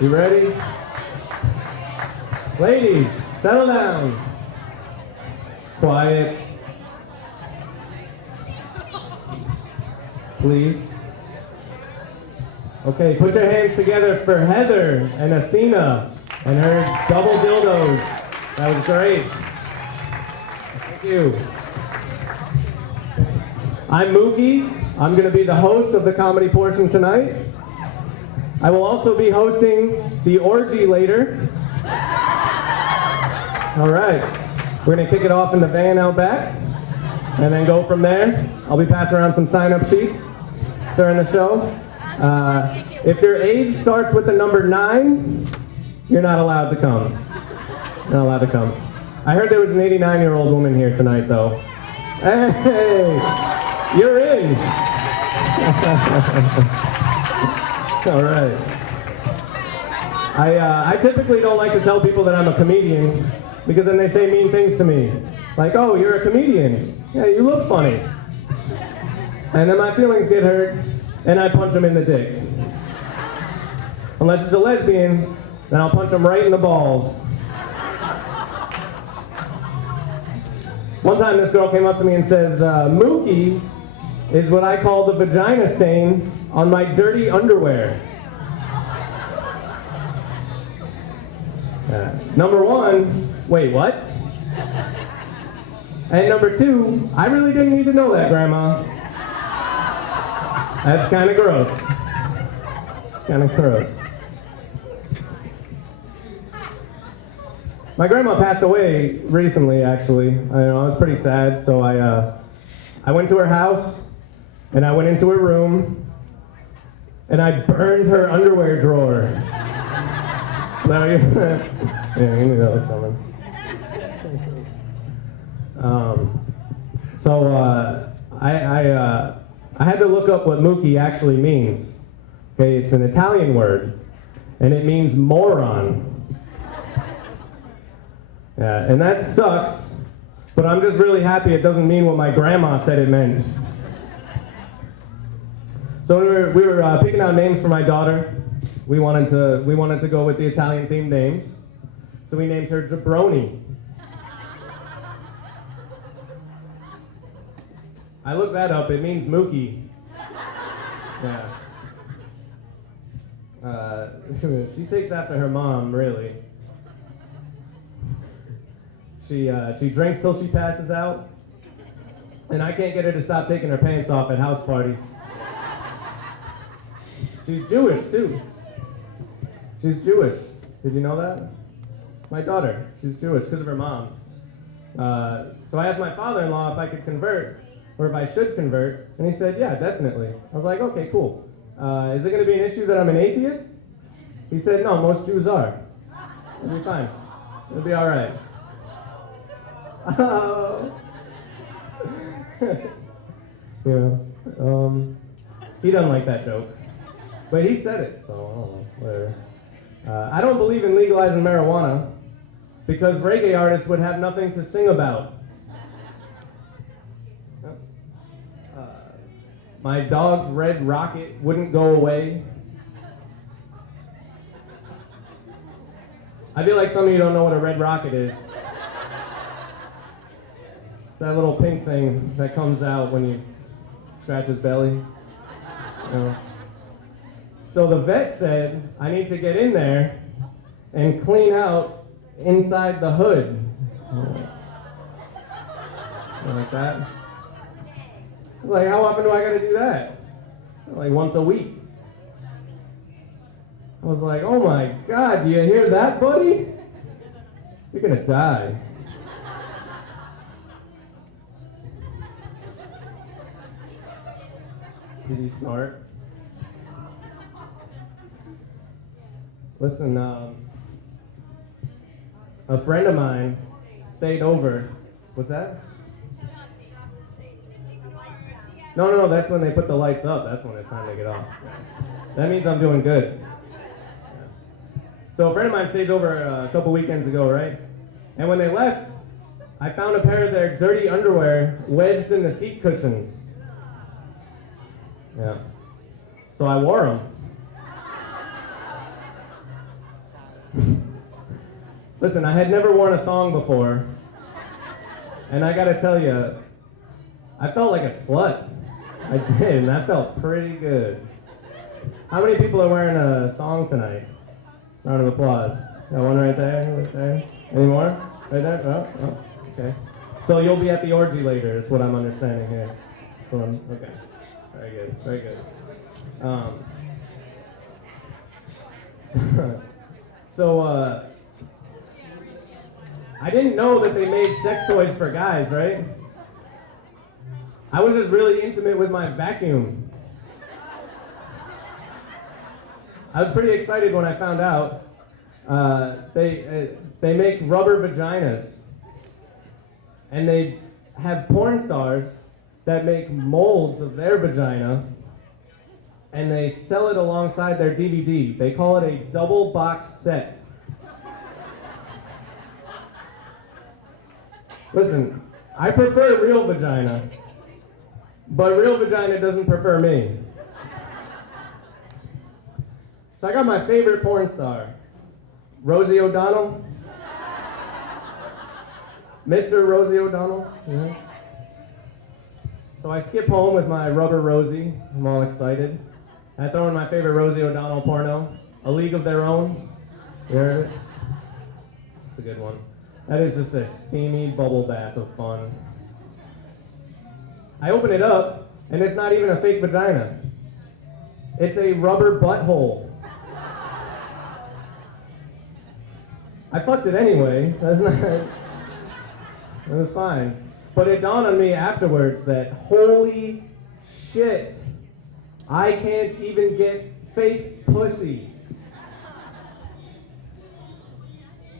You ready? Ladies, settle down. Quiet. Please. Okay, put your hands together for Heather and Athena and her double dildos. That was great. Thank you. I'm Mookie. I'm going to be the host of the comedy portion tonight. I will also be hosting the orgy later. All right. We're going to kick it off in the van out back and then go from there. I'll be passing around some sign-up sheets during the show. If your age starts with the number 9, you're not allowed to come. Not allowed to come. I heard there was an 89-year-old woman here tonight, though. Hey, you're in. All right. I typically don't like to tell people that I'm a comedian because then they say mean things to me. Like, oh, you're a comedian. Yeah, you look funny. And then my feelings get hurt and I punch them in the dick. Unless it's a lesbian, then I'll punch them right in the balls. One time this girl came up to me and says, Mookie is what I call the vagina stain on my dirty underwear. Number 1, wait, what? And number 2, I really didn't need to know that, Grandma. That's kind of gross. Kind of gross. My grandma passed away recently, actually. I was pretty sad, so I went to her house, and I went into her room, and I burned her underwear drawer. Yeah, you knew that was coming. I had to look up what Mookie actually means. Okay, it's an Italian word, and it means moron. Yeah, and that sucks, but I'm just really happy it doesn't mean what my grandma said it meant. So we were picking out names for my daughter. We wanted to go with the Italian themed names, so we named her Jabroni. I looked that up. It means Mookie. Yeah. She takes after her mom, really. She drinks till she passes out, and I can't get her to stop taking her pants off at house parties. She's Jewish, too. She's Jewish. Did you know that? My daughter, she's Jewish because of her mom. So I asked my father-in-law if I could convert, or if I should convert, and he said, yeah, definitely. I was like, okay, cool. Is it going to be an issue that I'm an atheist? He said, no, most Jews are. It'll be fine. It'll be all right. Oh. Yeah. He doesn't like that joke. But he said it, so I don't know. Whatever. I don't believe in legalizing marijuana because reggae artists would have nothing to sing about. My dog's red rocket wouldn't go away. I feel like some of you don't know what a red rocket is. It's that little pink thing that comes out when you scratch his belly. You know. So the vet said, I need to get in there and clean out inside the hood. Like that. I was like, how often do I gotta do that? Like once a week. I was like, oh my God, do you hear that, buddy? You're gonna die. Did you snort? Listen, a friend of mine stayed over. What's that? No, that's when they put the lights up. That's when it's time to get off. That means I'm doing good. So a friend of mine stays over a couple weekends ago, right? And when they left, I found a pair of their dirty underwear wedged in the seat cushions. Yeah. So I wore them. Listen, I had never worn a thong before, and I gotta tell you, I felt like a slut. I did, and that felt pretty good. How many people are wearing a thong tonight? Round of applause. Got one right there, right there. Any more? Right there? Oh, okay. So you'll be at the orgy later, is what I'm understanding here. Okay. Very good, very good. So, I didn't know that they made sex toys for guys, right? I was just really intimate with my vacuum. I was pretty excited when I found out they make rubber vaginas, and they have porn stars that make molds of their vagina, and they sell it alongside their DVD. They call it a double box set. Listen, I prefer real vagina, but real vagina doesn't prefer me. So I got my favorite porn star, Rosie O'Donnell. Mr. Rosie O'Donnell. Yeah. So I skip home with my rubber Rosie. I'm all excited. I throw in my favorite Rosie O'Donnell porno, A League of Their Own. You heard it? It's a good one. That is just a steamy bubble bath of fun. I open it up, and it's not even a fake vagina. It's a rubber butthole. I fucked it anyway. That's not. It was fine. But it dawned on me afterwards that holy shit, I can't even get fake pussy.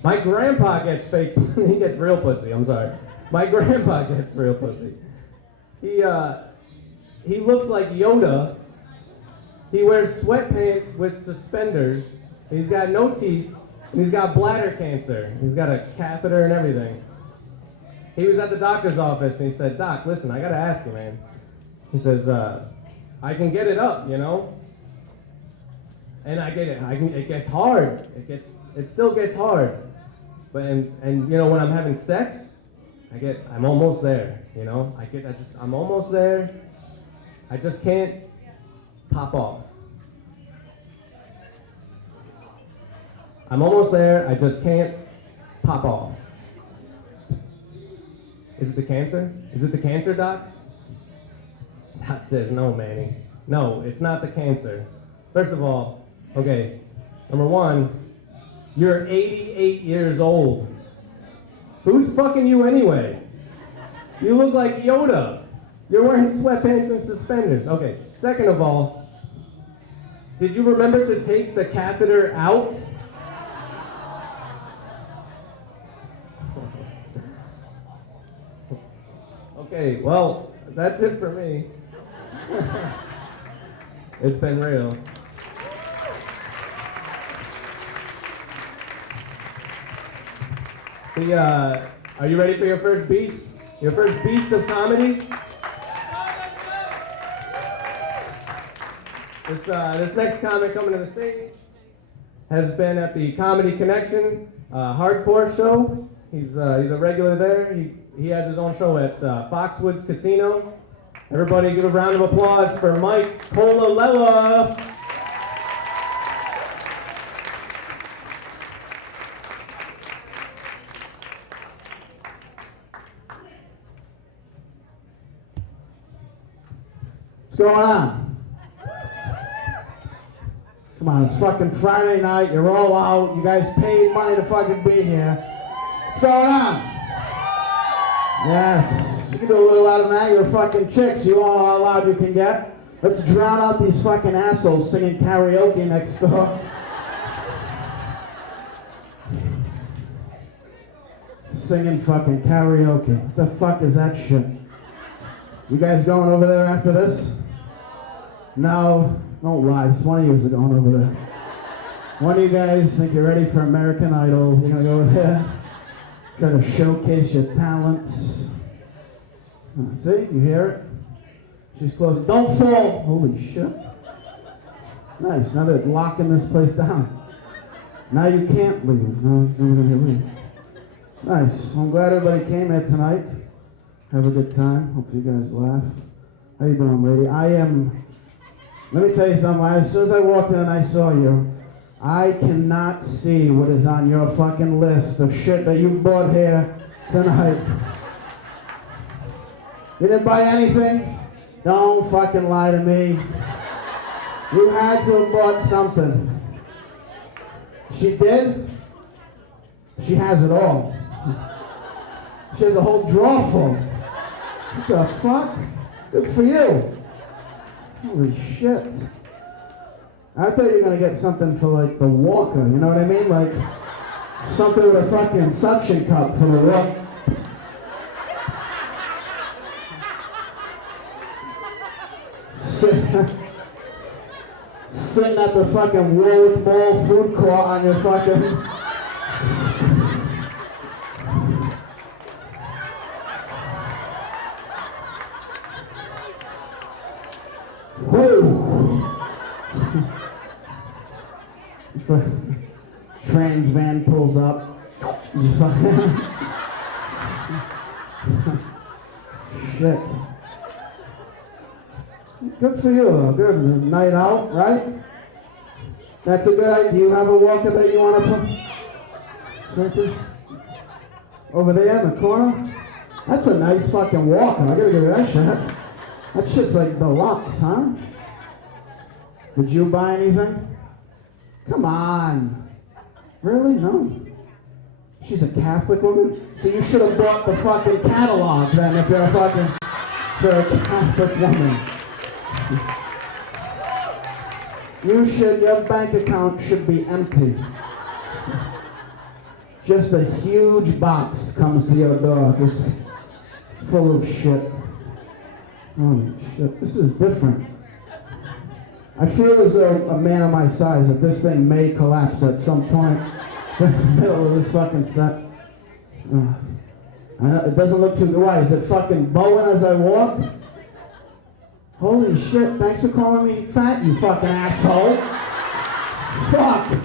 My grandpa gets fake. He gets real pussy. I'm sorry. My grandpa gets real pussy. He looks like Yoda. He wears sweatpants with suspenders. He's got no teeth, and he's got bladder cancer. He's got a catheter and everything. He was at the doctor's office, and he said, "Doc, listen, I gotta ask you, man." He says, "I can get it up, you know, and I get it. It gets hard. It still gets hard, but and you know when I'm having sex, I'm almost there, you know. I'm almost there. I just can't pop off. I'm almost there. I just can't pop off." Is it the cancer? Is it the cancer, Doc? Doc says, "No, Manny. No, it's not the cancer. First of all, okay, number one, you're 88 years old. Who's fucking you anyway? You look like Yoda. You're wearing sweatpants and suspenders. Okay, second of all, did you remember to take the catheter out?" Okay, well, that's it for me. It's been real. Are you ready for your first beast? Your first beast of comedy? This next comic coming to the stage has been at the Comedy Connection hardcore show. He's a regular there. He has his own show at Foxwoods Casino. Everybody give a round of applause for Mike Colalella. What's going on? Come on, it's fucking Friday night. You're all out. You guys paid money to fucking be here. What's going on? Yes. You can do a little louder than that. You're fucking chicks. You all how loud you can get. Let's drown out these fucking assholes singing karaoke next door. Singing fucking karaoke. What the fuck is that shit? You guys going over there after this? No. Don't lie. Just one of you is going over there. One of you guys think you're ready for American Idol. You're going to go over there, try to showcase your talents. See? You hear it? She's close. Don't fall. Holy shit. Nice. Now they're locking this place down. Now you can't leave. Now it's never gonna leave. Nice. I'm glad everybody came here tonight. Have a good time. Hope you guys laugh. How you doing, lady? Let me tell you something. As soon as I walked in and I saw you, I cannot see what is on your fucking list of shit that you bought here tonight. You didn't buy anything? Don't fucking lie to me. You had to have bought something. She did? She has it all. She has a whole drawer full. What the fuck? Good for you. Holy shit. I thought you were gonna get something for like the walker, you know what I mean? Like something with a fucking suction cup for the walk. Sitting at the fucking Warwick Mall food court on your fucking... Whoa! Trans van pulls up. Shit. Good for you, though. Good. Night out, right? That's a good idea. Do you have a walker that you want to put? Right there? Over there in the corner? That's a nice fucking walker. I gotta give you that shit. That shit's like deluxe, huh? Did you buy anything? Come on. Really? No. She's a Catholic woman? So you should have bought the fucking catalog then if you're a Catholic woman. Your bank account should be empty. Just a huge box comes to your door, just full of shit. Holy shit, this is different. I feel as though a man of my size that this thing may collapse at some point in the middle of this fucking set. I know, it doesn't look too good. Why, is it fucking bowing as I walk? Holy shit, thanks for calling me fat, you fucking asshole. Fuck.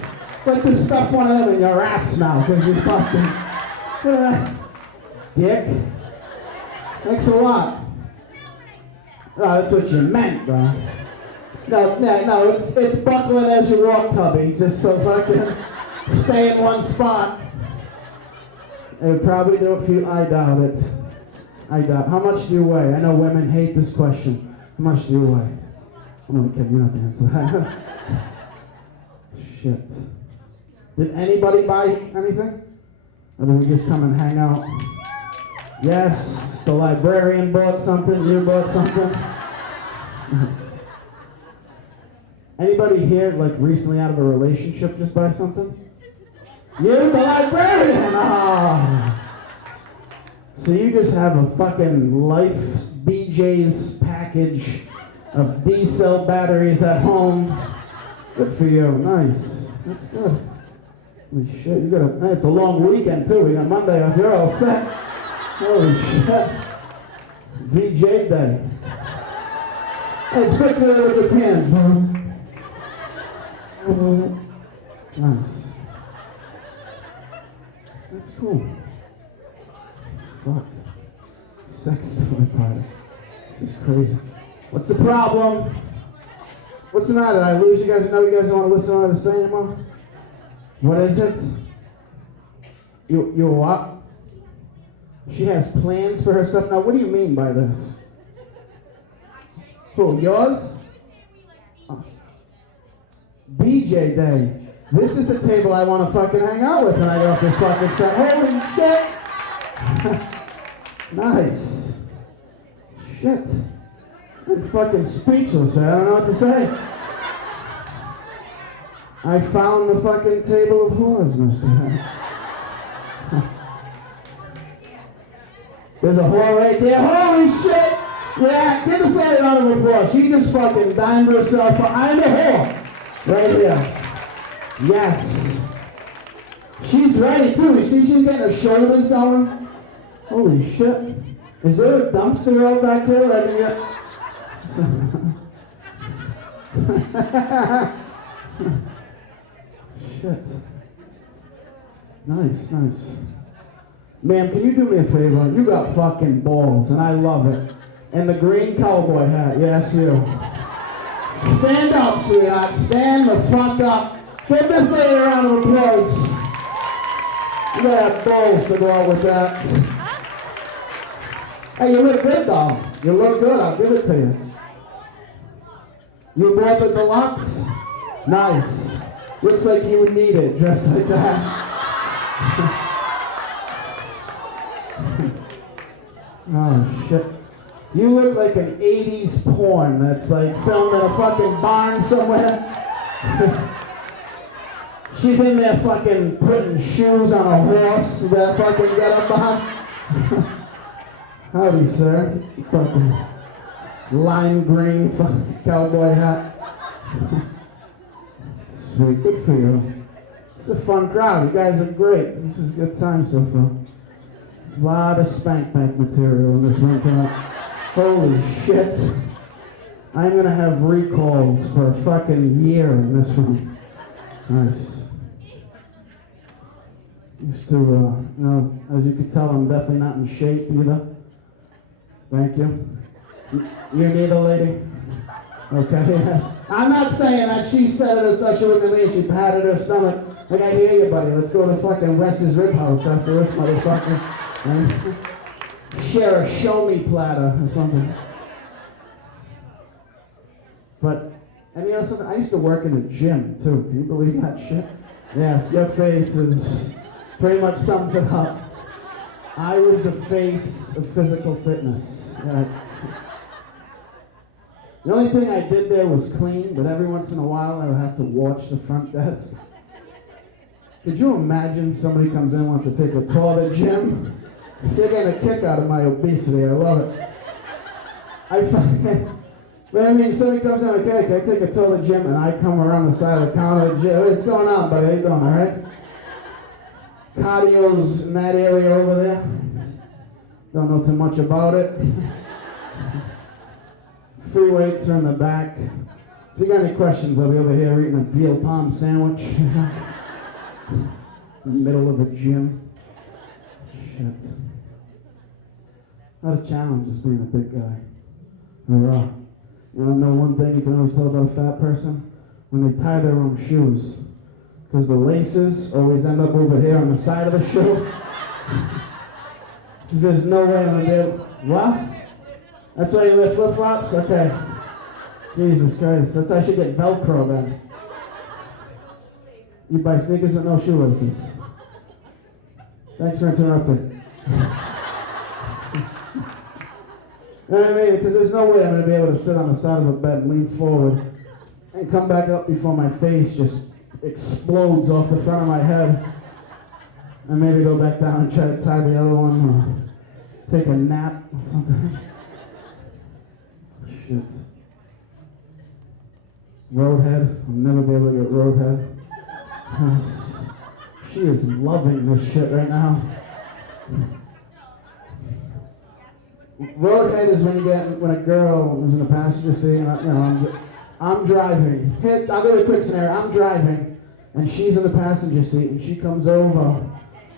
Let this stuff one of them in your ass now, because you fucking... dick. Thanks a lot. Oh, that's what you meant, bro. No, it's buckling as you walk, Tubby. Just so fucking stay in one spot. It would probably do it for you. I doubt it. I doubt. How much do you weigh? I know women hate this question. How much do you weigh? I'm only kidding. You're not the answer that. Shit. Did anybody buy anything? Or did we just come and hang out? Yes, the librarian bought something. You bought something. Yes. Anybody here, like, recently out of a relationship just buy something? You, the librarian! Oh. So you just have a fucking Life BJ's package of D-cell batteries at home. Good for you. Nice. That's good. Holy shit, you got it's a long weekend too. We got Monday off. You're all set. Holy shit. VJ Day. Hey, stick to it with your pen. Nice. That's cool. Fuck. Sex toy party. This is crazy. What's the problem? What's the matter? Did I lose you guys? No, you guys don't want to listen to what I have to say anymore? What is it? You what? She has plans for her stuff. Now, what do you mean by this? Who, yours? BJ Day. This is the table I want to fucking hang out with when I get off this fucking set. Holy shit! Nice. Shit. I'm fucking speechless. I don't know what to say. I found the fucking table of whores. There's a whore right there. Holy shit! Yeah, give us a round of applause. She just fucking dined herself. I'm a whore. Right here. Yes. She's ready too. You see she's getting her shoulders going? Holy shit. Is there a dumpster out back there? I can get... Shit. Nice, nice. Ma'am, can you do me a favor? You got fucking balls, and I love it. And the green cowboy hat, yes, you. Stand up, sweetheart. Stand the fuck up. Give this lady a round of applause. You gotta have balls to go out with that. Hey, you look good, though. You look good. I'll give it to you. You bought the deluxe? Nice. Looks like you would need it, dressed like that. Oh, shit. You look like an 80s porn that's like filmed in a fucking barn somewhere. She's in there fucking putting shoes on a horse that fucking get up behind. Howdy, sir. Fucking lime green fucking cowboy hat. Sweet, good for you. It's a fun crowd. You guys are great. This is a good time so far. A lot of spank bank material in this room tonight. Holy shit. I'm gonna have recalls for a fucking year in this room. Nice. Used to, you know, as you can tell, I'm definitely not in shape either. Thank you. You neither, lady? Okay, yes. I'm not saying that. She said it as such. She looked at me and she patted her stomach. Like, I hear you, buddy. Let's go to fucking Wes's Rib House after this motherfucker. And share a show me platter or something. But, and you know something? I used to work in the gym, too. Can you believe that shit? Yes, your face is pretty much sums it up. I was the face of physical fitness. Yeah. The only thing I did there was clean, but every once in a while I would have to watch the front desk. Could you imagine somebody comes in and wants to take a tour of the gym? They're getting a kick out of my obesity. I love it. But I mean, somebody comes in, okay, can I take a tour of the gym? And I come around the side of the counter of the gym. What's going on, buddy? How you doing, all right? Cardio's in that area over there. Don't know too much about it. Free weights are in the back. If you got any questions, I'll be over here eating a veal palm sandwich. In the middle of a gym. Shit. Not a challenge just being a big guy. Hurrah. You wanna know one thing you can always tell about a fat person? When they tie their own shoes. Because the laces always end up over here on the side of the shoe. Because there's no way I'm gonna be able. What? That's why you wear flip-flops? Okay. Jesus Christ. That's why I should get Velcro then. You buy sneakers with no shoelaces. Thanks for interrupting. You know what I mean? Because there's no way I'm going to be able to sit on the side of a bed, lean forward, and come back up before my face just explodes off the front of my head. And maybe go back down and try to tie the other one, or take a nap or something. Shit. Roadhead. I'll never be able to get roadhead. She is loving this shit right now. Roadhead is when a girl is in the passenger seat and I'm driving. I'll give you a quick scenario. I'm driving and she's in the passenger seat and she comes over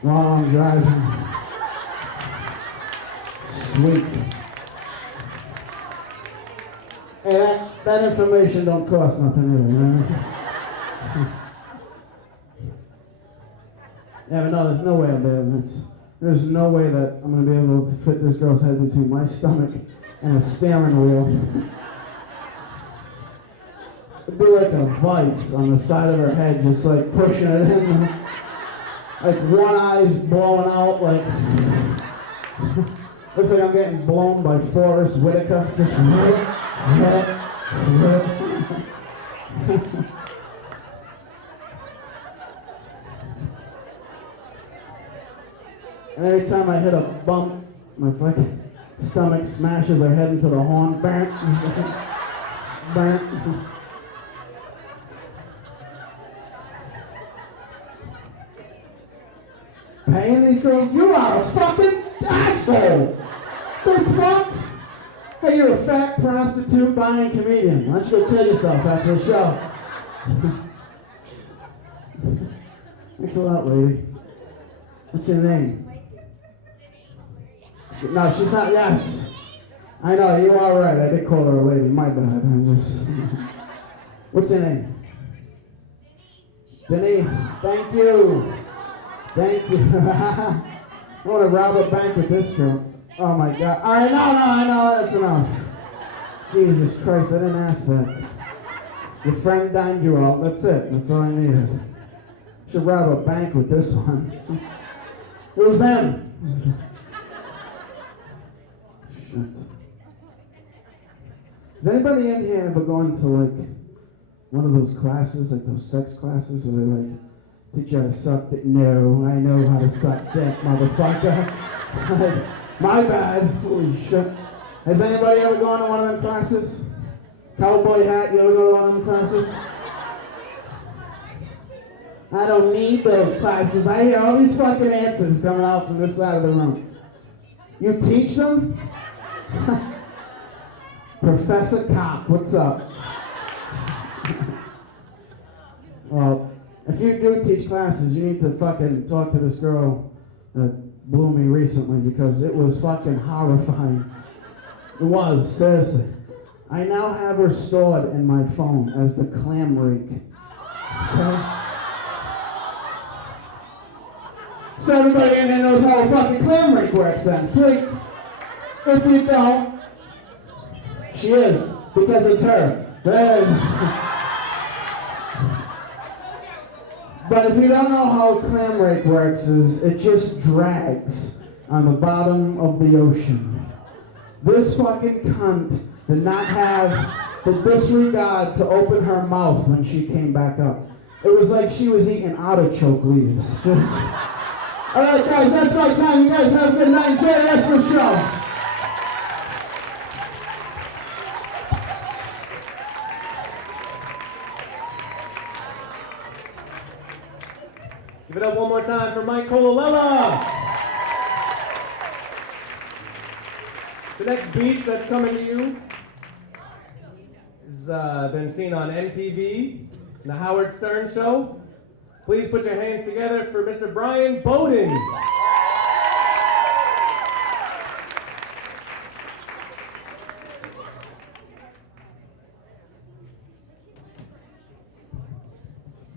while I'm driving. Sweet. Hey, that information don't cost nothing either, you know? Yeah, but no, there's no way I'm doing this. There's no way that I'm going to be able to fit this girl's head between my stomach and a steering wheel. It'd be like a vice on the side of her head, just like pushing it in. Like one eye's blowing out, like... Looks like I'm getting blown by Forrest Whitaker. Just... And every time I hit a bump, my fucking stomach smashes her head into the horn. Burnt. Burnt. Paying these girls? You are a fucking asshole! The fuck? Hey, you're a fat prostitute buying comedian. Why don't you go kill yourself after the show? Thanks a lot, lady. What's your name? No, she's not. Yes. I know, you are right. I did call her a lady. My bad. I'm just. What's your name? Denise. Thank you. Thank you. I want to rob a bank with this girl. Oh my God. All right, no, I know. That's enough. Jesus Christ, I didn't ask that. Your friend dined you out. That's it. That's all I needed. Should rob a bank with this one. It was them. Shit. Has anybody in here ever gone to like one of those classes, like those sex classes, where they like teach you how to suck dick? No, I know how to suck dick, motherfucker. My bad. Holy shit. Has anybody ever gone to one of them classes? Cowboy hat, you ever go to one of them classes? I don't need those classes. I hear all these fucking answers coming out from this side of the room. You teach them? Professor Cop, what's up? Well, if you do teach classes, you need to fucking talk to this girl that blew me recently because it was fucking horrifying. It was, seriously. I now have her stored in my phone as the clam rake. Okay? So everybody in there knows how a fucking clam rake works then. Sweet. If you don't, she is, because it's her. But if you don't know how a clam rake works, is it just drags on the bottom of the ocean. This fucking cunt did not have the disregard to open her mouth when she came back up. It was like she was eating artichoke leaves. Just... All right, guys, that's my time. You guys have a good night. Enjoy the rest of the show. Give it up one more time for Mike Cololella. The next beast that's coming to you has been seen on MTV, The Howard Stern Show. Please put your hands together for Mr. Brian Bowden.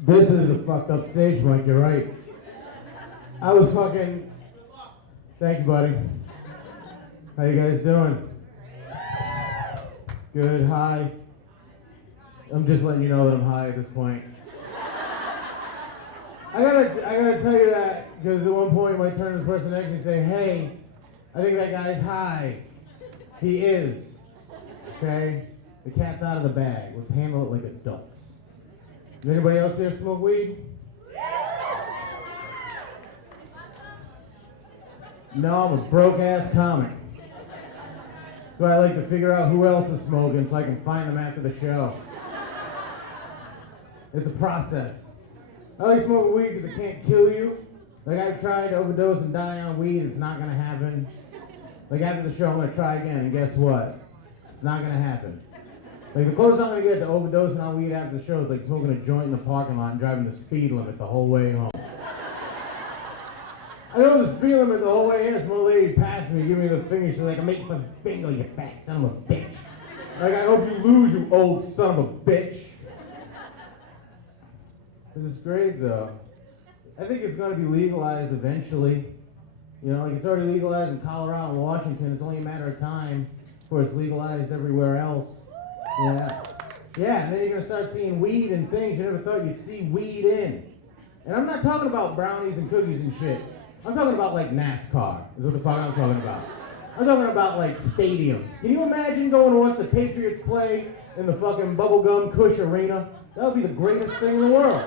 This is a fucked up stage, Mike, you're right. I was fucking... Thank you, buddy. How you guys doing? Good, high. I'm just letting you know that I'm high at this point. I gotta tell you that, because at one point you might turn to the person next to you and say, hey, I think that guy's high. He is. Okay? The cat's out of the bag. Let's handle it like adults. Does anybody else here smoke weed? No, I'm a broke-ass comic. So I like to figure out who else is smoking so I can find them after the show. It's a process. I like smoking weed because it can't kill you. Like, I've tried to overdose and die on weed. It's not going to happen. Like, after the show, I'm going to try again, and guess what? It's not going to happen. Like, the closest I'm going to get to overdosing on weed after the show is like smoking a joint in the parking lot and driving the speed limit the whole way home. I know the speed limit the whole way here. Some old lady passed me, giving me the finger. She's like, I'm making the finger, you fat son of a bitch. Like, I hope you lose, you old son of a bitch. It's great, though. I think it's going to be legalized eventually. You know, like, it's already legalized in Colorado and Washington. It's only a matter of time before it's legalized everywhere else. Yeah. Yeah, and then you're going to start seeing weed and things you never thought you'd see weed in. And I'm not talking about brownies and cookies and shit. I'm talking about, like, NASCAR is what the fuck I'm talking about. I'm talking about, like, stadiums. Can you imagine going to watch the Patriots play in the fucking Bubblegum Kush Arena? That would be the greatest thing in the world.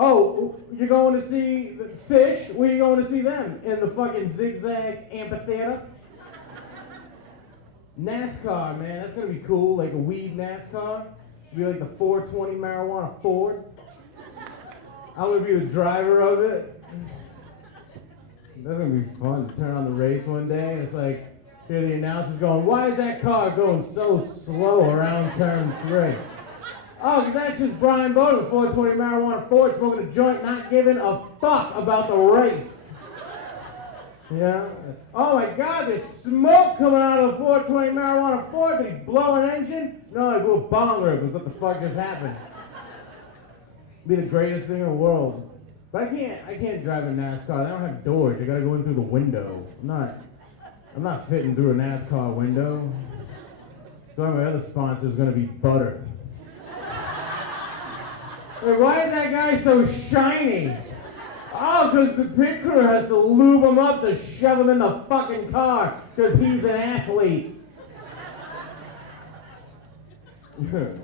Oh, you're going to see the Fish? Where are you going to see them? In the fucking Zigzag Amphitheater? NASCAR, man, that's gonna be cool. Like a weed NASCAR. Be like the 420 marijuana Ford. I'm gonna be the driver of it. That's gonna be fun to turn on the race one day and it's like, hear the announcers going, why is that car going so slow around turn 3? Oh, because that's just Brian Bowden, the 420 marijuana Ford, smoking a joint, not giving a fuck about the race. Yeah. Oh my God, there's smoke coming out of the 420 marijuana Ford. Did he blow an engine? No, I blew a bong rip. What the fuck just happened? Be the greatest thing in the world. But I can't drive a NASCAR. They don't have doors. You gotta go in through the window. I'm not fitting through a NASCAR window. So my other sponsor is gonna be butter. Wait, why is that guy so shiny? Oh, because the pit crew has to lube him up to shove him in the fucking car because he's an athlete. You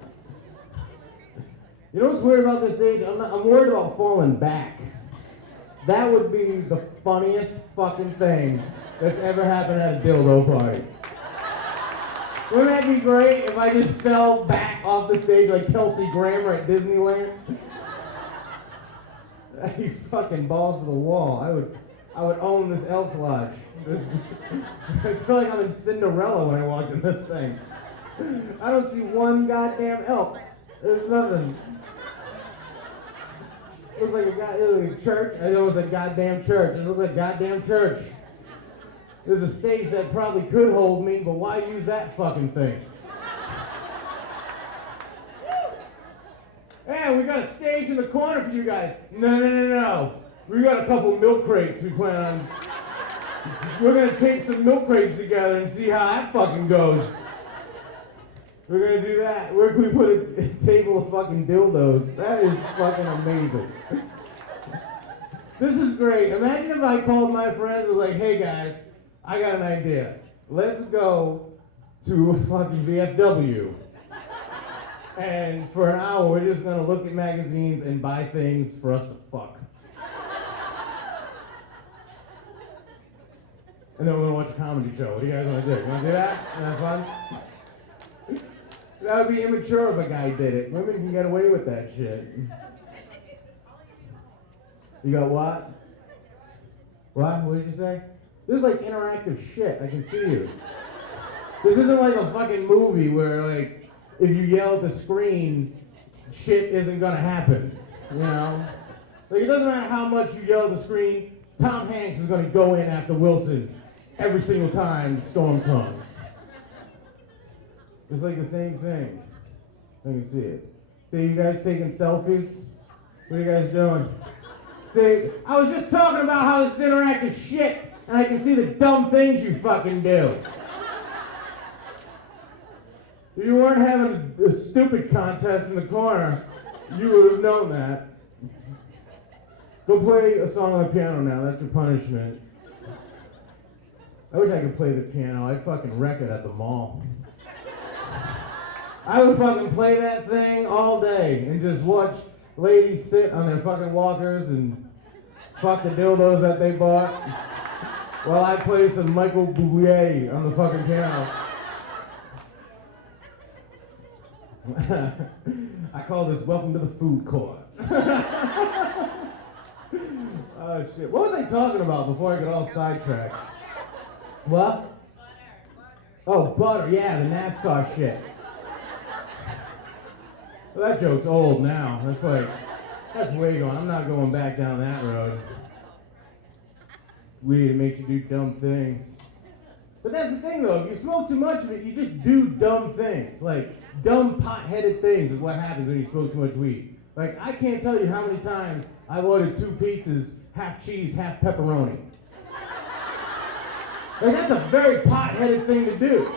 know what's weird about this age? I'm worried about falling back. That would be the funniest fucking thing that's ever happened at a dildo party. Wouldn't that be great if I just fell back off the stage like Kelsey Grammer at Disneyland? You fucking balls to the wall. I would own this Elks Lodge. I feel like I'm in Cinderella when I walk in this thing. I don't see one goddamn elk. There's nothing. It looks like a church. I know it's a goddamn church. It looks like a goddamn church. There's a stage that probably could hold me, but why use that fucking thing? Hey, we got a stage in the corner for you guys. No. We got a couple milk crates we plan on. We're gonna tape some milk crates together and see how that fucking goes. We're gonna do that. Where can we put a table of fucking dildos? That is fucking amazing. This is great. Imagine if I called my friends and was like, hey guys, I got an idea. Let's go to a fucking VFW. And for an hour, we're just gonna look at magazines and buy things for us to fuck. And then we're gonna watch a comedy show. What do you guys wanna do? You wanna do that? Isn't that fun? That would be immature if a guy did it. Women can get away with that shit. You got what? What? What did you say? This is like interactive shit. I can see you. This isn't like a fucking movie where, like, if you yell at the screen, shit isn't gonna happen. You know? Like, it doesn't matter how much you yell at the screen, Tom Hanks is gonna go in after Wilson every single time Storm comes. It's like the same thing. I can see it. See, you guys taking selfies? What are you guys doing? See, I was just talking about how this interactive shit, and I can see the dumb things you fucking do. If you weren't having a stupid contest in the corner, you would have known that. Go play a song on the piano now. That's your punishment. I wish I could play the piano. I'd fucking wreck it at the mall. I would fucking play that thing all day and just watch ladies sit on their fucking walkers and fuck the dildos that they bought while I play some Michael Bublé on the fucking piano. I call this Welcome to the Food Court. Oh shit. What was I talking about before I got all sidetracked? What? Oh, butter. Yeah, the NASCAR shit. Well, that joke's old now. That's way gone. I'm not going back down that road. Weed, it makes you do dumb things. But that's the thing though, if you smoke too much of it, you just do dumb things. Like, dumb pot-headed things is what happens when you smoke too much weed. Like, I can't tell you how many times I've ordered 2 pizzas, half cheese, half pepperoni. Like, that's a very pot-headed thing to do.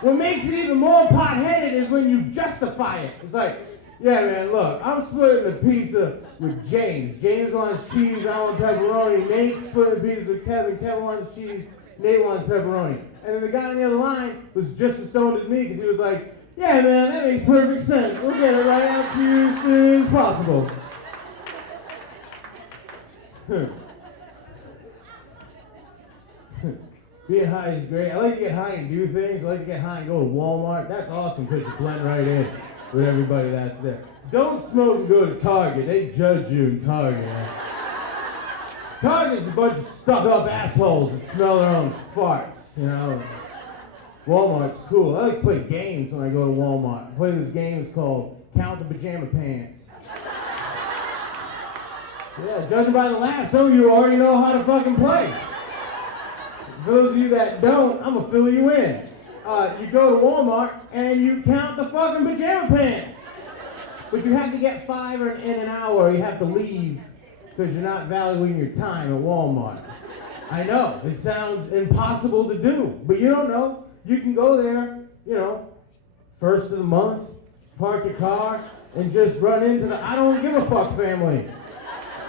What makes it even more pot-headed is when you justify it. It's like, yeah, man, look, I'm splitting the pizza with James. James wants cheese, I want pepperoni. Nate's splitting the pizza with Kevin. Kevin wants cheese, Nate wants pepperoni. And then the guy on the other line was just as stoned as me because he was like, yeah, man, that makes perfect sense. We'll get it right out to you as soon as possible. Being high is great. I like to get high and do things. I like to get high and go to Walmart. That's awesome because you blend right in with everybody that's there. Don't smoke and go to Target. They judge you in Target. Target's a bunch of stuck-up assholes that smell their own farts, you know. Walmart's cool. I like to play games when I go to Walmart. I play this game, it's called Count the Pajama Pants. Yeah, judging by the laugh, some of you already know how to fucking play. For those of you that don't, I'm gonna fill you in. You go to Walmart and you count the fucking pajama pants. But you have to get 5 in an hour, or you have to leave because you're not valuing your time at Walmart. I know, it sounds impossible to do, but you don't know. You can go there, you know, first of the month, park your car, and just run into the I don't give a fuck family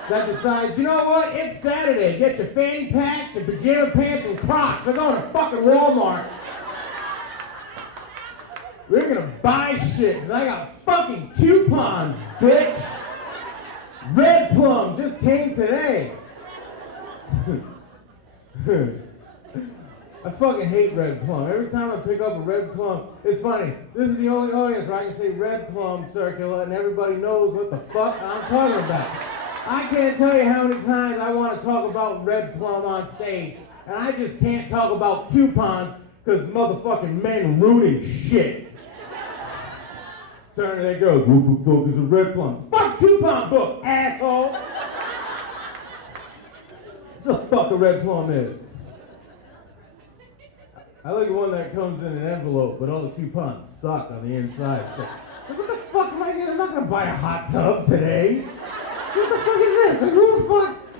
that decides, you know what, it's Saturday, get your fanny packs, your pajama pants, and Crocs. We're going to fucking Walmart. We're gonna buy shit, because I got fucking coupons, bitch. Red Plum just came today. I fucking hate Red Plum. Every time I pick up a Red Plum, it's funny. This is the only audience where I can say Red Plum circular and everybody knows what the fuck I'm talking about. I can't tell you how many times I want to talk about Red Plum on stage, and I just can't talk about coupons because motherfucking men ruining shit. Turn to that girl, what the fuck is a Red Plum? Fuck coupon book, asshole! What the fuck a Red Plum is? I like the one that comes in an envelope, but all the coupons suck on the inside. So, what the fuck am I gonna? I'm not gonna buy a hot tub today. What the fuck is this? Like,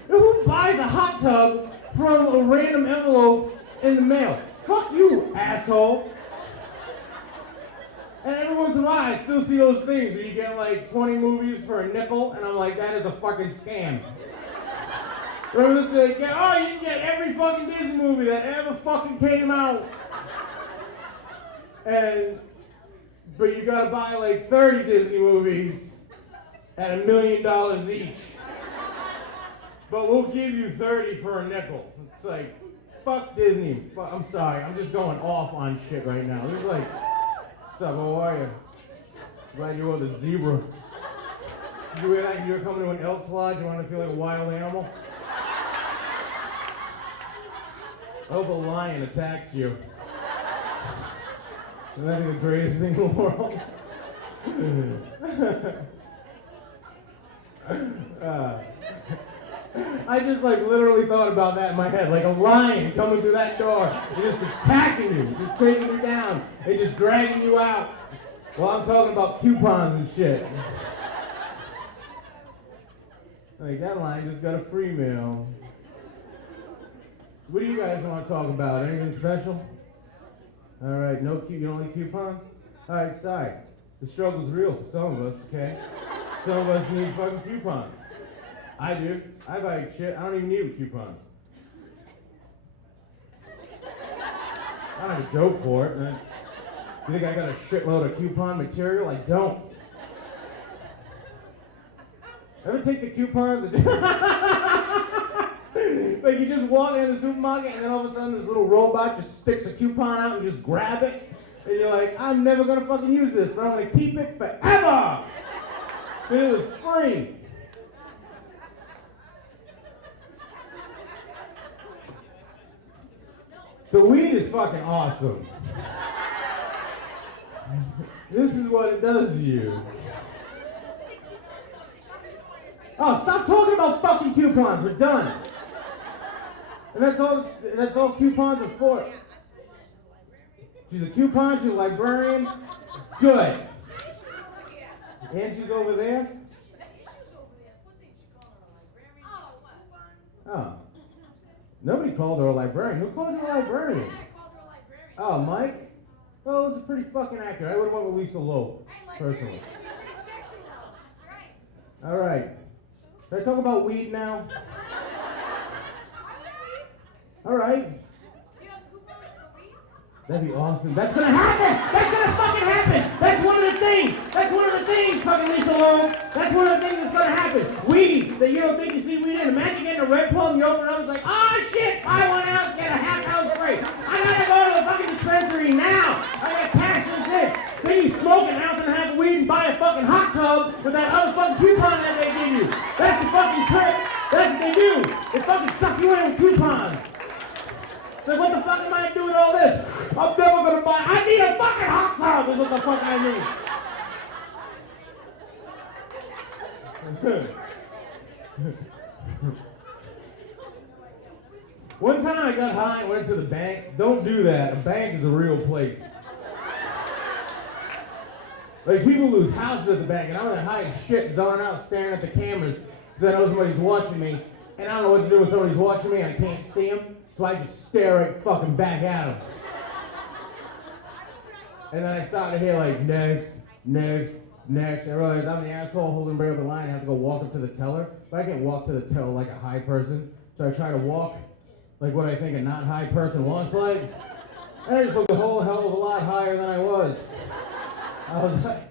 who buys a hot tub from a random envelope in the mail? Fuck you, asshole. And every once in a while, I still see those things where you get like 20 movies for a nickel, and I'm like, that is a fucking scam. Oh, you can get every fucking Disney movie that ever fucking came out. But you gotta buy like 30 Disney movies at $1 million each. But we'll give you 30 for a nickel. It's like, fuck Disney. I'm sorry, I'm just going off on shit right now. This is like, what's up, how are you? Glad you were the zebra. Did you wear that? You were coming to an Elks Lodge, you want to feel like a wild animal? I hope a lion attacks you. Wouldn't that be the greatest thing in the world? I just like literally thought about that in my head, like a lion coming through that door, and just attacking you, just taking you down, and just dragging you out. While I'm talking about coupons and shit. Like that lion just got a free meal. What do you guys want to talk about? Anything special? All right, you don't like coupons? All right, sorry. The struggle's real for some of us, okay? Some of us need fucking coupons. I do. I buy shit. I don't even need coupons. I don't have a joke for it. Man. You think I got a shitload of coupon material? I don't. Ever take the coupons and like you just walk in the supermarket and then all of a sudden this little robot just sticks a coupon out and just grab it and you're like, I'm never gonna fucking use this, but I'm gonna keep it forever. It was free. So weed is fucking awesome. This is what it does to you. Oh, stop talking about fucking coupons. We're done. And that's all coupons are for. She's a coupon, she's a librarian. Good. And she's over there? Oh. Nobody called her a librarian. Who called her a librarian? Oh, Mike? Well, it was pretty fucking accurate. I would have went with Lisa Loeb, personally. All right. Should I talk about weed now? All right. That'd be awesome. That's gonna happen! That's gonna fucking happen! That's one of the things! That's one of the things, fucking Lisa Loeb! That's one of the things that's gonna happen! Weed that you don't think you see weed in. Imagine getting a Red Plum, you open it up, it's like, oh shit! Buy 1 ounce, get a half ounce free! I gotta go to the fucking dispensary now! I got cash for this! Then you smoke an ounce and a half of weed and buy a fucking hot tub with that other fucking coupon that they give you! That's the fucking trick! That's what they do! They fucking suck you in with coupons! It's like, what the fuck am I doing all this? I'm never gonna buy, I need a fucking hot tub is what the fuck I need. One time I got high and went to the bank. Don't do that. A bank is a real place. Like, people lose houses at the bank, and I'm gonna high as shit, zoning out, staring at the cameras, because I know somebody's watching me, and I don't know what to do when somebody's watching me and I can't see them, so I just stare right fucking back at them. And then I start to hear like, next, next, next. I realize I'm the asshole holding everybody up the line. I have to go walk up to the teller, but I can't walk to the teller like a high person, so I try to walk like what I think a not high person wants like, and I just looked a whole hell of a lot higher than I was. I was like,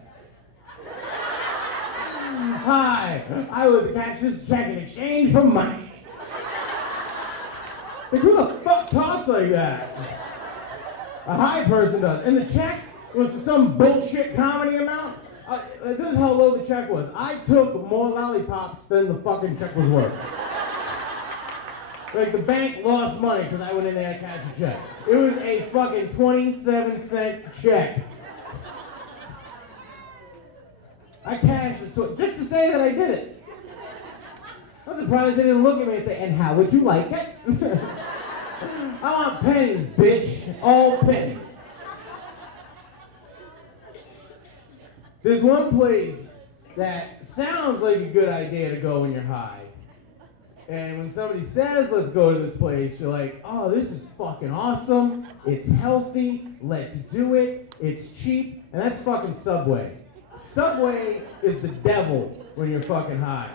hi, I would cash this check in exchange for money. Like, who the fuck talks like that? A high person does. And the check was for some bullshit comedy amount. This is how low the check was. I took more lollipops than the fucking check was worth. Like, the bank lost money because I went in there and cashed a check. It was a fucking 27-cent check. I cashed it just to say that I did it. I'm surprised they didn't look at me and say, and how would you like it? I want pennies, bitch. All pennies. There's one place that sounds like a good idea to go when you're high. And when somebody says, let's go to this place, you're like, oh, this is fucking awesome. It's healthy. Let's do it. It's cheap. And that's fucking Subway. Subway is the devil when you're fucking high.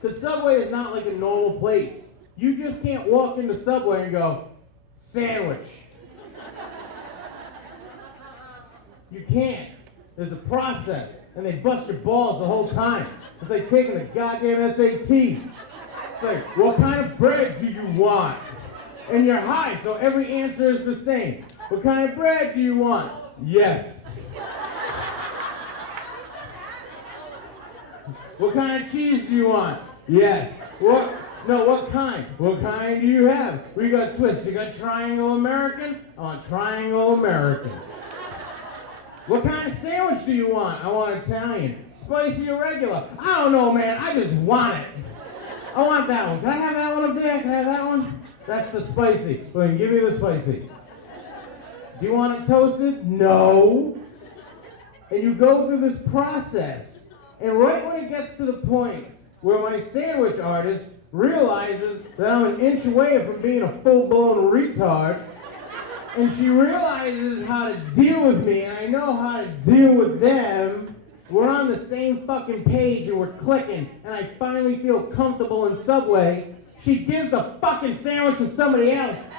The Subway is not like a normal place. You just can't walk into Subway and go, sandwich. You can't. There's a process, and they bust your balls the whole time. It's like taking the goddamn SATs. It's like, what kind of bread do you want? And you're high, so every answer is the same. What kind of bread do you want? Yes. What kind of cheese do you want? Yes. What? No, what kind? What kind do you have? We got Swiss. You got Triangle American? I want Triangle American. What kind of sandwich do you want? I want Italian. Spicy or regular? I don't know, man. I just want it. I want that one. Can I have that one up there? Can I have that one? That's the spicy. Well, then give me the spicy. Do you want it toasted? No. And you go through this process. And right when it gets to the point where my sandwich artist realizes that I'm an inch away from being a full-blown retard, and she realizes how to deal with me, and I know how to deal with them, we're on the same fucking page and we're clicking, and I finally feel comfortable in Subway. She gives a fucking sandwich to somebody else,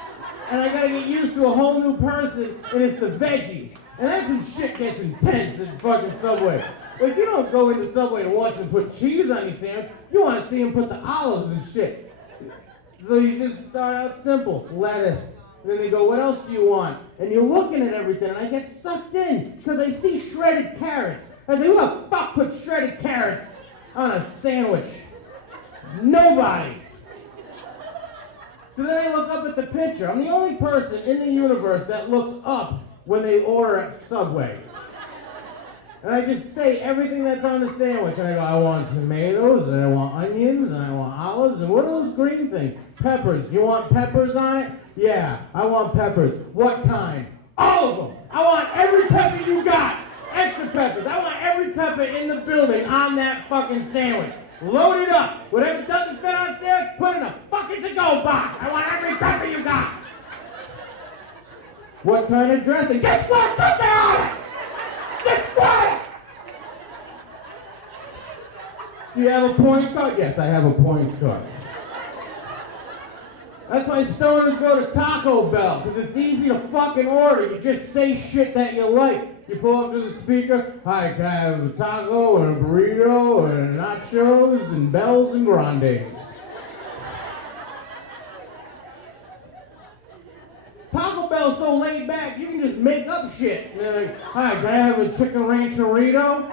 and I gotta get used to a whole new person, and it's the veggies. And that's when shit gets intense in fucking Subway. Like, you don't go into Subway to watch them put cheese on your sandwich. You want to see them put the olives and shit. So you just start out simple. Lettuce. And then they go, what else do you want? And you're looking at everything, and I get sucked in because I see shredded carrots. I say, who the fuck put shredded carrots on a sandwich? Nobody. So then I look up at the picture. I'm the only person in the universe that looks up when they order at Subway. And I just say everything that's on the sandwich. And I go, I want tomatoes, and I want onions, and I want olives, and what are those green things? Peppers. You want peppers on it? Yeah, I want peppers. What kind? All of them. I want every pepper you got. Extra peppers. I want every pepper in the building on that fucking sandwich. Load it up. Whatever doesn't fit on sandwich, put in a fucking to-go box. I want every pepper you got. What kind of dressing? Guess what? Put that on it! Guess what? Do you have a points card? Yes, I have a points card. That's why stoners go to Taco Bell, because it's easy to fucking order. You just say shit that you like. You pull up to the speaker, hi, can I have a taco and a burrito and nachos and bells and grandes? Taco Bell's so laid back, you can just make up shit. And they're like, hi, can I have a chicken rancherito?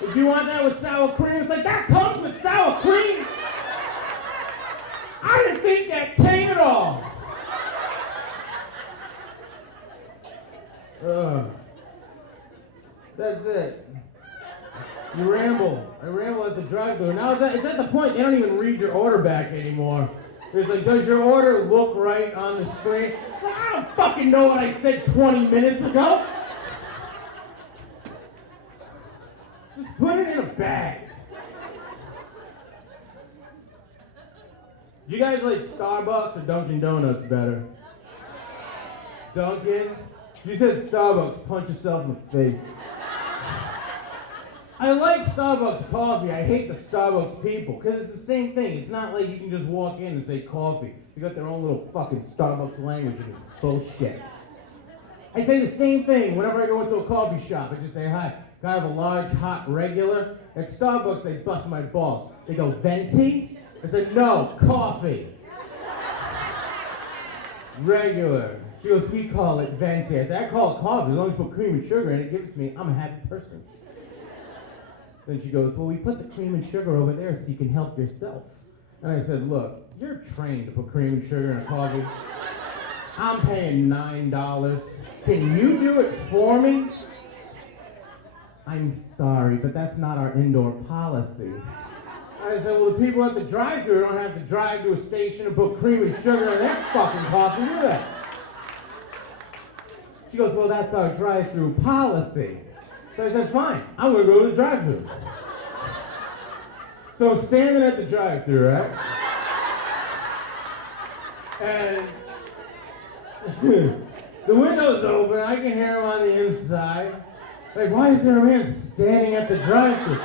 Do you want that with sour cream? It's like, that comes with sour cream. I didn't think that came at all. That's it. You ramble. I ramble at the drive-thru. Now it's at the point they don't even read your order back anymore. There's like, does your order look right on the screen? It's like, I don't fucking know what I said 20 minutes ago. Just put it in a bag. You guys like Starbucks or Dunkin' Donuts better? Dunkin'? You said Starbucks, punch yourself in the face. I like Starbucks coffee. I hate the Starbucks people, because it's the same thing. It's not like you can just walk in and say coffee. They got their own little fucking Starbucks language and it's bullshit. I say the same thing whenever I go into a coffee shop. I just say, hi, can I have a large, hot, regular? At Starbucks, they bust my balls. They go, venti? I said, no, coffee. Regular. She goes, we call it venti. I said, I call it coffee. As long as you put cream and sugar in it, give it to me. I'm a happy person. Then she goes, well, we put the cream and sugar over there so you can help yourself. And I said, look, you're trained to put cream and sugar in a coffee. I'm paying $9. Can you do it for me? I'm sorry, but that's not our indoor policy. I said, well, the people at the drive-thru don't have to drive to a station and put cream and sugar in their fucking coffee, do they? She goes, well, that's our drive-thru policy. So I said, fine, I'm gonna go to the drive-thru. So I'm standing at the drive-thru, right? And the window's open, I can hear him on the inside. Like, why is there a man standing at the drive-thru?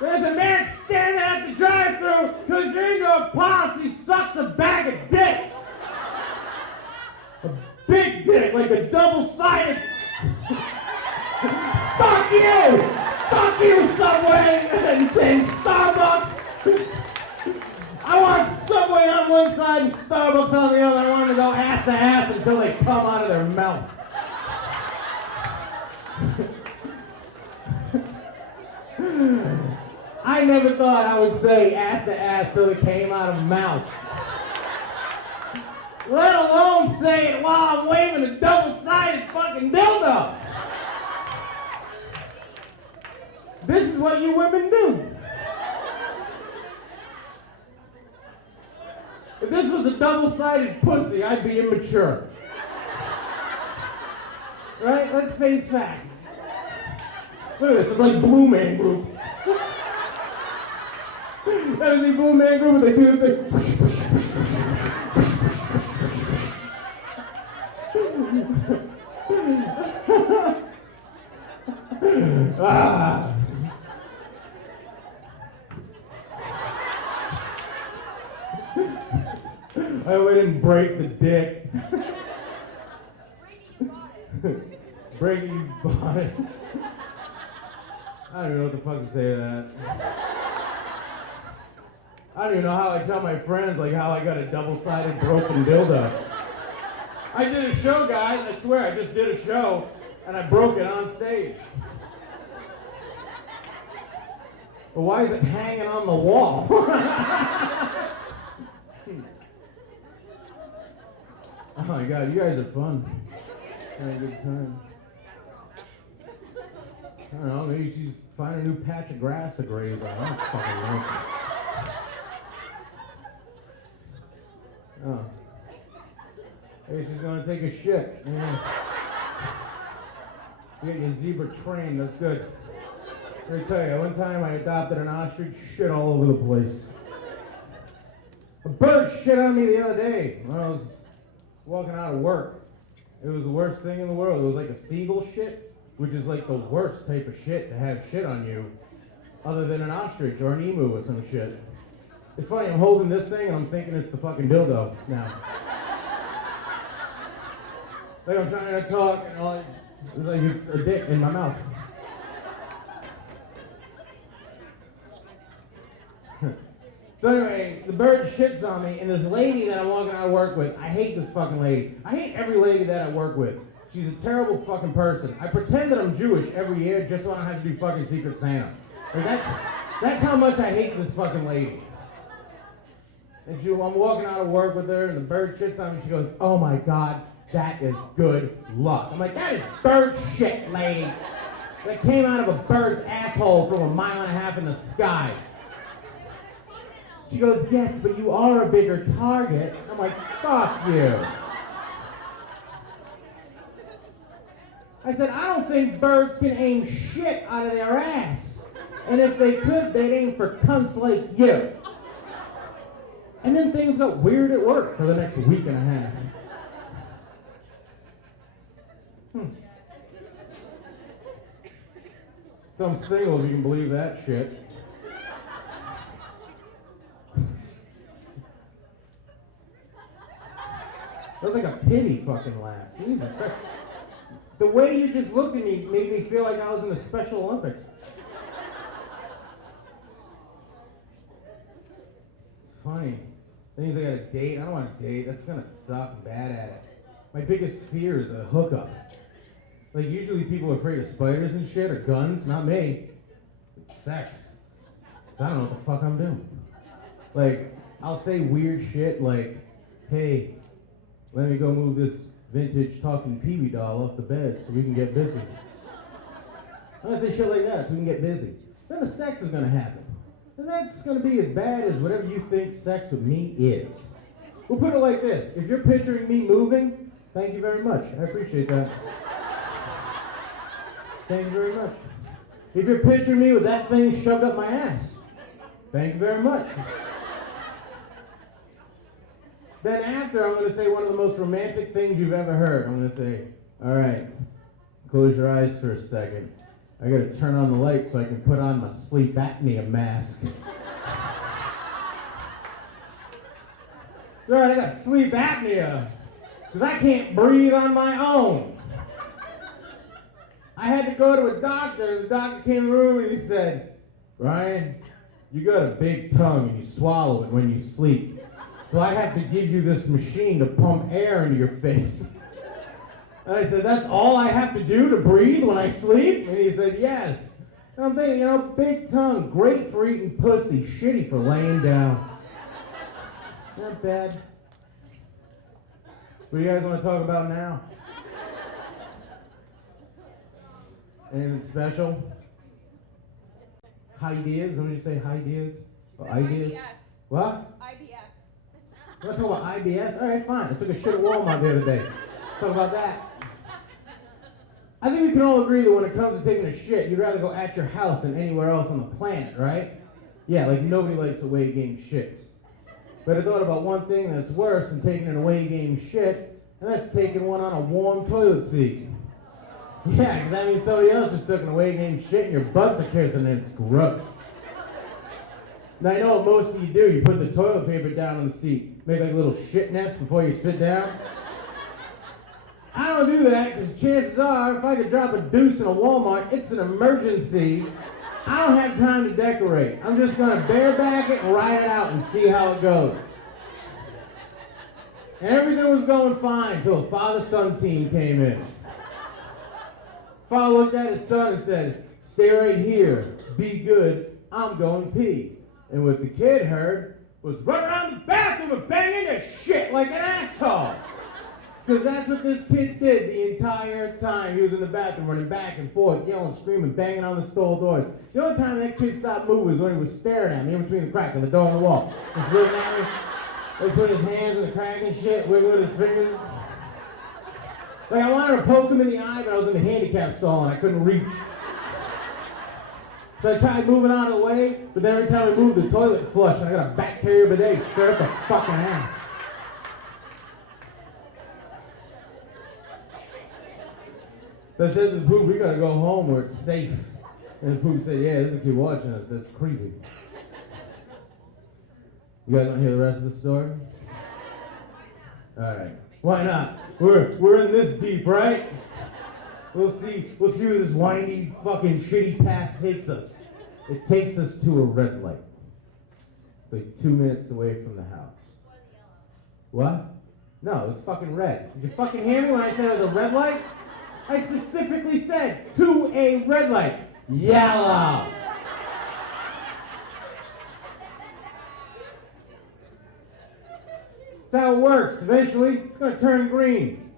There's a man standing at the drive-thru because your indoor policy sucks a bag of dicks. A big dick, like a double-sided. Fuck you! Fuck you, Subway and Starbucks! I want Subway on one side and Starbucks on the other. I want them to go ass to ass until they come out of their mouth. I never thought I would say ass to ass till it came out of mouth. Let alone say it while I'm waving a double-sided fucking dildo. This is what you women do. If this was a double-sided pussy, I'd be immature. Right? Let's face facts. Look at this, it's like Blue Man Group. That is a Blue Man Group, they do the thing. Ah. I hope I didn't break the dick. Breaking you bought it. I don't even know what the fuck to say to that. I don't even know how I tell my friends like how I got a double-sided broken dildo. I did a show, guys. I swear, I just did a show, and I broke it on stage. But why is it hanging on the wall? Oh my God, you guys are fun. Having a good time. I don't know, maybe she's finding a new patch of grass to graze on. I don't fucking know. Oh. Maybe she's gonna take a shit. Yeah. You get your zebra trained, that's good. Let me tell you, one time I adopted an ostrich, shit all over the place. A bird shit on me the other day when I was walking out of work. It was the worst thing in the world. It was like a seagull shit, which is like the worst type of shit to have shit on you, other than an ostrich or an emu or some shit. It's funny, I'm holding this thing and I'm thinking it's the fucking dildo now. Like I'm trying to talk and all, it's like it's a dick in my mouth. So anyway, the bird shits on me, and this lady that I'm walking out of work with, I hate this fucking lady. I hate every lady that I work with. She's a terrible fucking person. I pretend that I'm Jewish every year just so I don't have to do fucking Secret Santa. And that's how much I hate this fucking lady. And I'm walking out of work with her, and the bird shits on me. She goes, "Oh my God, that is good luck." I'm like, "That is bird shit, lady. That came out of a bird's asshole from 1.5 miles in the sky." She goes, "Yes, but you are a bigger target." I'm like, "Fuck you." I said, "I don't think birds can aim shit out of their ass. And if they could, they'd aim for cunts like you." And then things got weird at work for the next week and a half. So I'm single, if you can believe that shit. That was like a pity fucking laugh. Jesus Christ. The way you just looked at me made me feel like I was in the Special Olympics. It's funny. Things I got a date. I don't want to date. That's gonna suck. I'm bad at it. My biggest fear is a hookup. Like, usually people are afraid of spiders and shit, or guns. Not me. It's sex. 'Cause I don't know what the fuck I'm doing. Like, I'll say weird shit like, "Hey, let me go move this vintage talking Pee-wee doll off the bed so we can get busy." I'm gonna say shit like that so we can get busy. Then the sex is gonna happen. And that's gonna be as bad as whatever you think sex with me is. We'll put it like this. If you're picturing me moving, thank you very much. I appreciate that. Thank you very much. If you're picturing me with that thing shoved up my ass, thank you very much. Then after, I'm going to say one of the most romantic things you've ever heard. I'm going to say, "All right, close your eyes for a second. I got to turn on the light so I can put on my sleep apnea mask." All right, I got sleep apnea because I can't breathe on my own. I had to go to a doctor. The doctor came in the room and he said, "Ryan, you got a big tongue and you swallow it when you sleep. So I have to give you this machine to pump air into your face." And I said, "That's all I have to do to breathe when I sleep?" And he said, "Yes." And I'm thinking, big tongue, great for eating pussy, shitty for laying down. Not bad. What do you guys want to talk about now? Anything special? Ideas? Let me say ideas. Or ideas? IBS. What? IBS. You want to talk about IBS? All right, fine. I took a shit at Walmart the other day. Let's talk about that. I think we can all agree that when it comes to taking a shit, you'd rather go at your house than anywhere else on the planet, right? Yeah, like nobody likes away game shits. But I thought about one thing that's worse than taking an away game shit, and that's taking one on a warm toilet seat. Yeah, because that means somebody else just took an away game shit and your butts are kissing and it's gross. Now, I know what most of you do. You put the toilet paper down on the seat, make like a little shit nest before you sit down. I don't do that because chances are, if I could drop a deuce in a Walmart, it's an emergency. I don't have time to decorate. I'm just going to bareback it and ride it out and see how it goes. And everything was going fine until the father-son team came in. Father looked at his son and said, "Stay right here. Be good. I'm going pee." And what the kid heard was, "Run around the bathroom and bang into shit like an asshole." Because that's what this kid did the entire time he was in the bathroom, running back and forth, yelling, screaming, banging on the stall doors. The only time that kid stopped moving was when he was staring at me in between the crack of the door and the wall. Just looking at me, like putting his hands in the crack and shit, wiggling his fingers. Like I wanted to poke him in the eye, but I was in the handicap stall and I couldn't reach. So I tried moving out of the way, but then every time I moved, the toilet flushed, and I got a bacteria bidet straight up the fucking ass. So I said to the poop, "We gotta go home where it's safe." And the poop said, "Yeah, there's a kid watching us. That's creepy." You guys want to hear the rest of the story? All right. Why not? We're in this deep, right? We'll see where this windy fucking shitty path takes us. It takes us to a red light. Like 2 minutes away from the house. What? No, it was fucking red. Did you fucking hear me when I said it was a red light? I specifically said to a red light. Yellow. That's how it works. Eventually, it's going to turn green.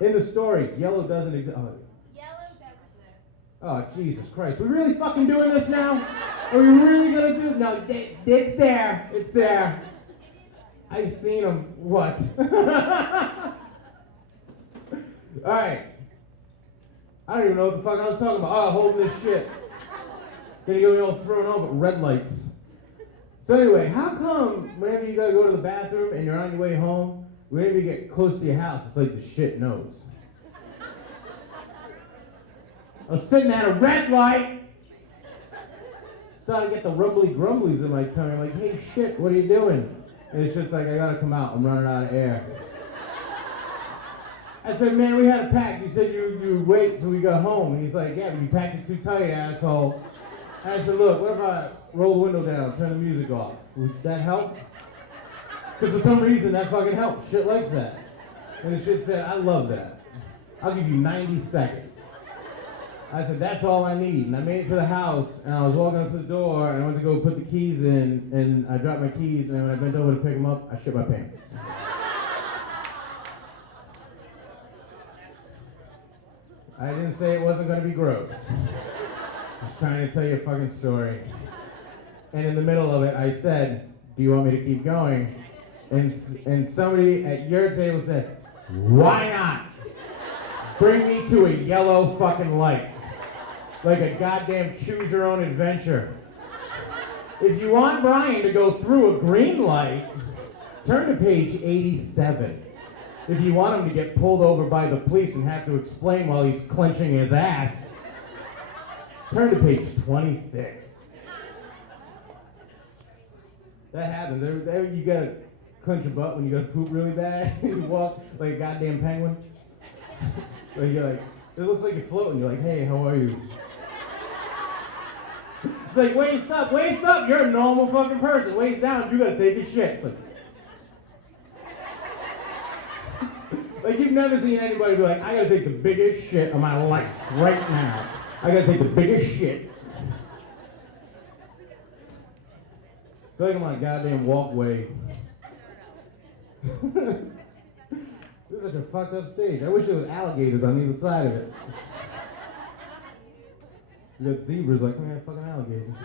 In the story, yellow doesn't exist. Yellow doesn't exist. Oh, Jesus Christ. We really fucking doing this now? Are we really going to do it? No, it's there. It's there. I've seen them. What? Alright. I don't even know what the fuck I was talking about. Oh, holding this shit. Gonna get me all thrown over. Red lights. So anyway, how come whenever you gotta go to the bathroom and you're on your way home, whenever you get close to your house, it's like the shit knows? I was sitting at a red light. Started to get the rumbly grumblies in my tongue. I'm like, hey shit, what are you doing? And it's just like, I gotta come out. I'm running out of air. I said, man, we had a pact. You said you wait till we got home. And he's like, yeah, but you packed it too tight, asshole. And I said, look, what if I roll the window down, turn the music off? Would that help? Because for some reason, that fucking helps. Shit likes that. And the shit said, I love that. I'll give you 90 seconds. I said, that's all I need. And I made it to the house, and I was walking up to the door, and I went to go put the keys in, and I dropped my keys, and when I bent over to pick them up, I shit my pants. I didn't say it wasn't going to be gross. I was trying to tell you a fucking story. And in the middle of it, I said, do you want me to keep going? And somebody at your table said, why not? Bring me to a yellow fucking light. Like a goddamn choose your own adventure. If you want Brian to go through a green light, turn to page 87. If you want him to get pulled over by the police and have to explain while he's clenching his ass, turn to page 26. That happens. You gotta clench your butt when you gotta poop really bad. You walk like a goddamn penguin. Like you're like, it looks like you're floating. You're like, hey, how are you? It's like, waist up. You're a normal fucking person. Waist down, you gotta take a shit. It's like you've never seen anybody be like, I gotta take the biggest shit of my life right now. I gotta take the biggest shit. I feel like I'm on a goddamn walkway. This is such a fucked up stage. I wish there was alligators on either side of it. You got zebras like, man, fucking alligators.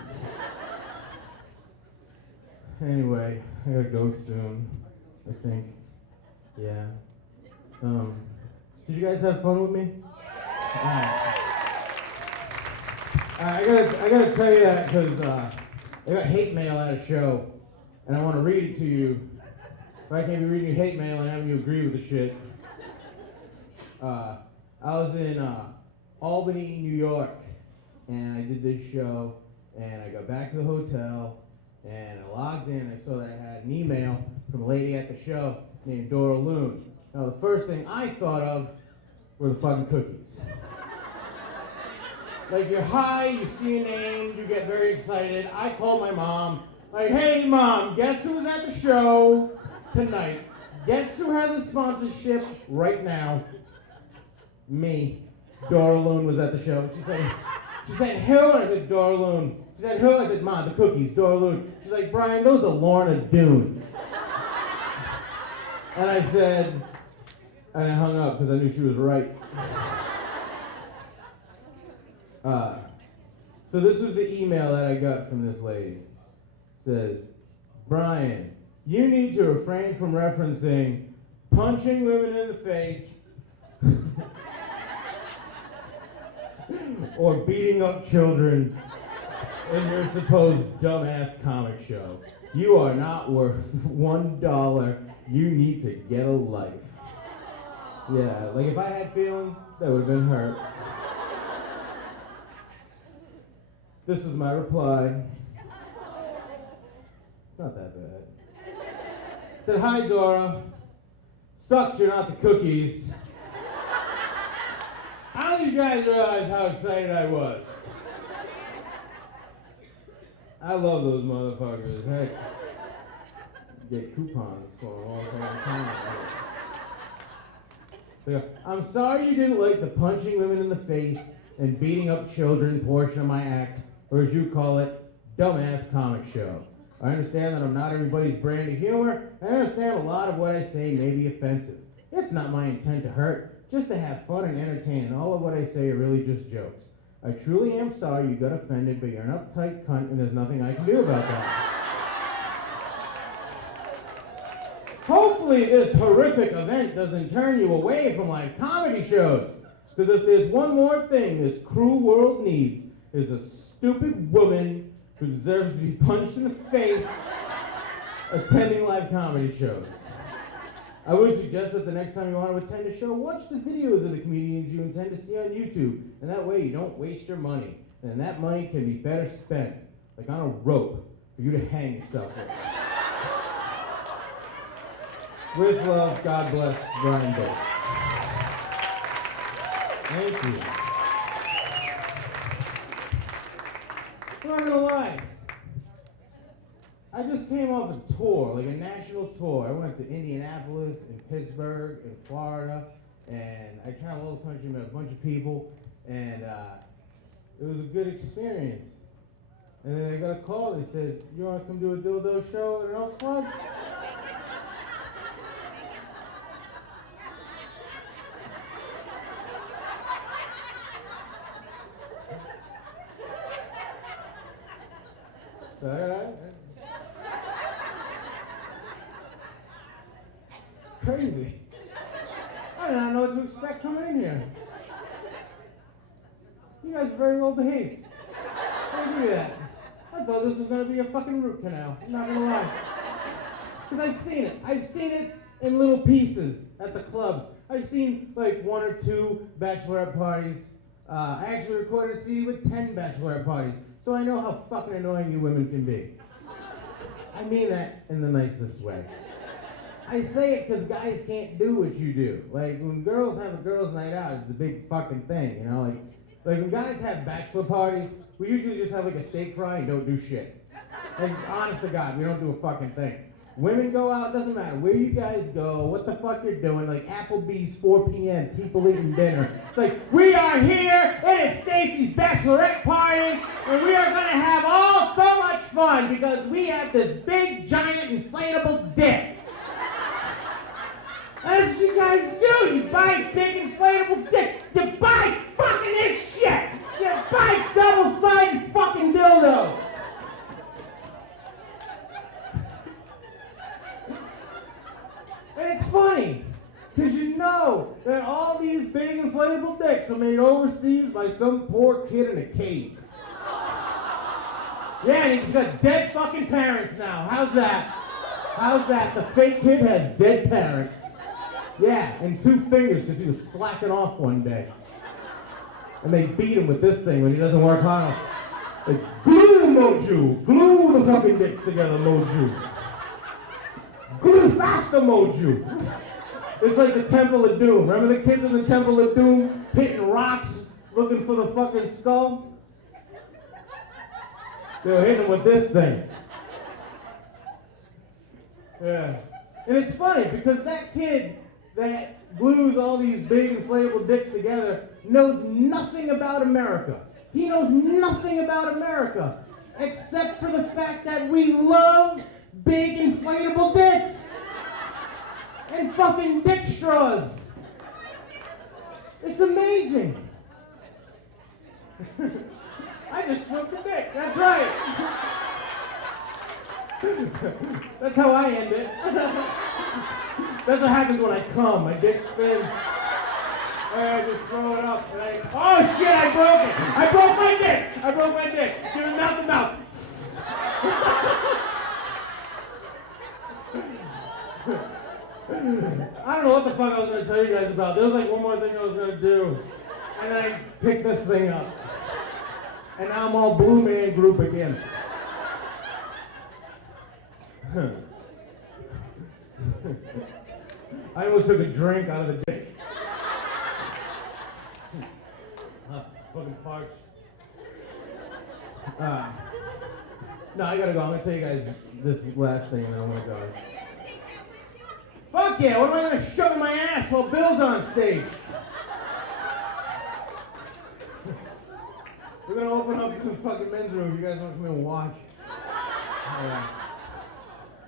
Anyway, I gotta go soon, I think. Yeah. Did you guys have fun with me? I gotta tell you that because I got hate mail at a show, and I want to read it to you. But I can't be reading you hate mail and having you agree with the shit. I was in Albany, New York, and I did this show, and I got back to the hotel, and I logged in. I saw that I had an email from a lady at the show named Dora Loon. Now, the first thing I thought of were the fucking cookies. Like, you're high, you see a name, you get very excited. I called my mom, like, hey, Mom, guess who's at the show tonight? Guess who has a sponsorship right now? Me. Dora Loon was at the show. She said, who? And I said, Dora Loon. She said, who? I said, Mom, the cookies, Dora Loon. She's like, Brian, those are Lorna Doone. And I said, and I hung up because I knew she was right. So this was the email that I got from this lady. It says, Brian, you need to refrain from referencing punching women in the face or beating up children in your supposed dumbass comic show. You are not worth $1. You need to get a life. Yeah, like if I had feelings, that would have been hurt. This is my reply. It's not that bad. It said, hi, Dora. Sucks you're not the cookies. How did you guys realize how excited I was? I love those motherfuckers. Heck, get coupons for them all the time. So, I'm sorry you didn't like the punching women in the face and beating up children portion of my act, or as you call it, dumbass comic show. I understand that I'm not everybody's brand of humor. I understand a lot of what I say may be offensive. It's not my intent to hurt, just to have fun and entertain, and all of what I say are really just jokes. I truly am sorry you got offended, but you're an uptight cunt, and there's nothing I can do about that. Hopefully this horrific event doesn't turn you away from live comedy shows. Because if there's one more thing this cruel world needs, is a stupid woman who deserves to be punched in the face attending live comedy shows. I would suggest that the next time you want to attend a show, watch the videos of the comedians you intend to see on YouTube. And that way you don't waste your money. And that money can be better spent, like on a rope, for you to hang yourself with. With love, God bless Brian Bolt. Thank you. I'm not gonna lie. I just came off a tour, like a national tour. I went to Indianapolis and Pittsburgh and Florida, and I traveled all the country, met a bunch of people, and it was a good experience. And then I got a call, they said, you wanna come do a dildo show at an Elks Lodge? All right. It's crazy. I did not know what to expect coming in here. You guys are very well behaved. I'll give you that. I thought this was going to be a fucking root canal. I'm not going to lie. Because I've seen it. I've seen it in little pieces at the clubs. I've seen like 1 or 2 bachelorette parties. I actually recorded a CD with 10 bachelorette parties. So I know how fucking annoying you women can be. I mean that in the nicest way. I say it because guys can't do what you do. Like, when girls have a girls' night out, it's a big fucking thing, you know? Like when guys have bachelor parties, we usually just have like a steak fry and don't do shit. Like, honest to God, we don't do a fucking thing. Women go out, doesn't matter where you guys go, what the fuck you're doing, like Applebee's, 4 p.m., people eating dinner. It's like, we are here, and it's Stacy's bachelorette party, and we are gonna have all so much fun because we have this big, giant, inflatable dick. That's what you guys do, you buy big, inflatable dick. You buy fucking this shit. You buy double-sided fucking dildos. And it's funny, because you know that all these big inflatable dicks are made overseas by some poor kid in a cave. Yeah, and he's got dead fucking parents now. How's that? How's that? The fake kid has dead parents. Yeah, and 2 fingers because he was slacking off one day. And they beat him with this thing when he doesn't work hard enough. Like, glue Moju! Glue the fucking dicks together, Moju! Glue faster, Moju! It's like the Temple of Doom. Remember the kids in the Temple of Doom hitting rocks looking for the fucking skull? They were hitting him with this thing. Yeah. And it's funny because that kid that glues all these big inflatable dicks together knows nothing about America. He knows nothing about America except for the fact that we love big inflatable dicks and fucking dick straws. It's amazing. I just smoked a dick. That's right. That's how I end it. That's what happens when I come. My dick spins. I just throw it up. And oh shit, I broke it. I broke my dick. I broke my dick. Give it mouth to mouth. I don't know what the fuck I was going to tell you guys about. There was like one more thing I was going to do. And then I picked this thing up. And now I'm all Blue Man Group again. I almost took a drink out of the dick. Fucking parched. No, I gotta go. I'm gonna tell you guys this last thing and then I'm gonna go. Fuck yeah, what am I gonna shove in my ass while Bill's on stage? We're gonna open up the fucking men's room. You guys wanna come in and watch? Yeah.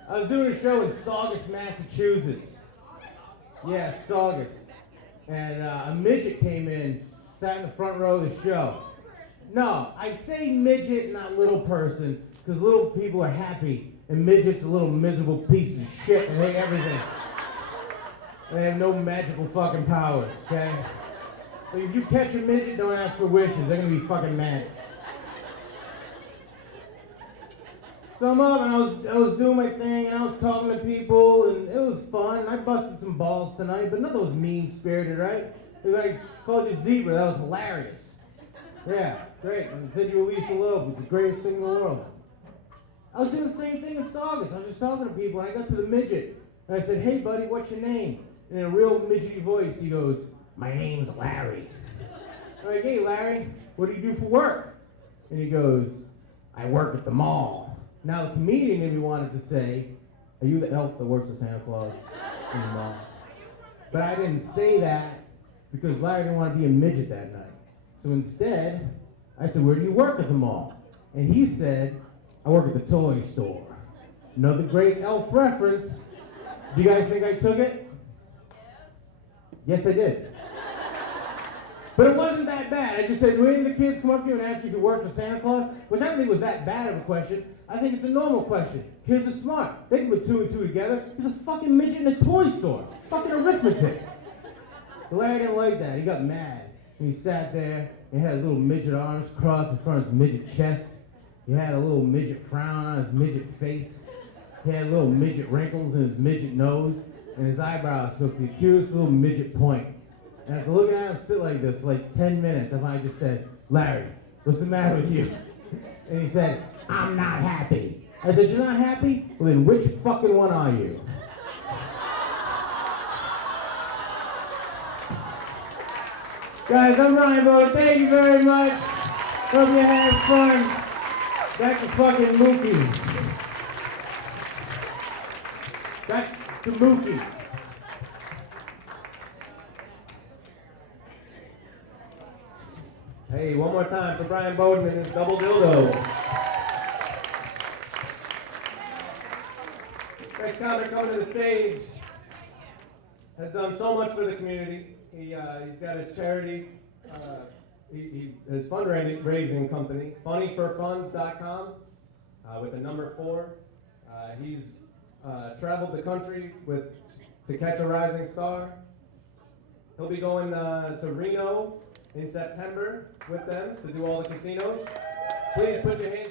I was doing a show in Saugus, Massachusetts. Yeah, Saugus. And a midget came in, sat in the front row of the show. No, I say midget, not little person, because little people are happy, and midget's a little miserable piece of shit and hate everything. They have no magical fucking powers, okay? Like if you catch a midget, don't ask for wishes. They're gonna be fucking mad. So I'm up and I was doing my thing and I was talking to people and it was fun. And I busted some balls tonight, but nothing was mean-spirited, right? Like I called you zebra, that was hilarious. Yeah, great. And I said you Alicia Loeb, it's the greatest thing in the world. I was doing the same thing in Saugus. I was just talking to people and I got to the midget. And I said, hey buddy, what's your name? And in a real midgety voice, he goes, my name's Larry. I'm like, hey Larry, what do you do for work? And he goes, I work at the mall. Now the comedian in me wanted to say, are you the elf that works at Santa Claus in the mall? But I didn't say that because Larry didn't want to be a midget that night. So instead, I said, where do you work at the mall? And he said, I work at the toy store. Another great elf reference. Do you guys think I took it? Yes, I did. But it wasn't that bad. I just said, do any of the kids come up to you and ask you if you work for Santa Claus? Which I don't think was that bad of a question. I think it's a normal question. Kids are smart. They can put 2 and 2 together. There's a fucking midget in a toy store. It's fucking arithmetic. But Larry didn't like that. He got mad. And he sat there and had his little midget arms crossed in front of his midget chest. He had a little midget frown on his midget face. He had little midget wrinkles in his midget nose. And his eyebrows took the cutest little midget point. And after looking at him sit like this for like 10 minutes, I finally just said, Larry, what's the matter with you? And he said, I'm not happy. I said, you're not happy? Well then which fucking one are you? Guys, I'm Ryan Bo. Thank you very much. Hope you had fun. Back to fucking Mookie. Back to Mookie. Hey, one more time for Brian Bowden and his double dildo. Next comic coming to the stage has done so much for the community. He's got his charity, his fundraising company, funnyforfunds.com, with the number 4. He's traveled the country to catch a rising star. He'll be going to Reno in September with them to do all the casinos. Please put your hands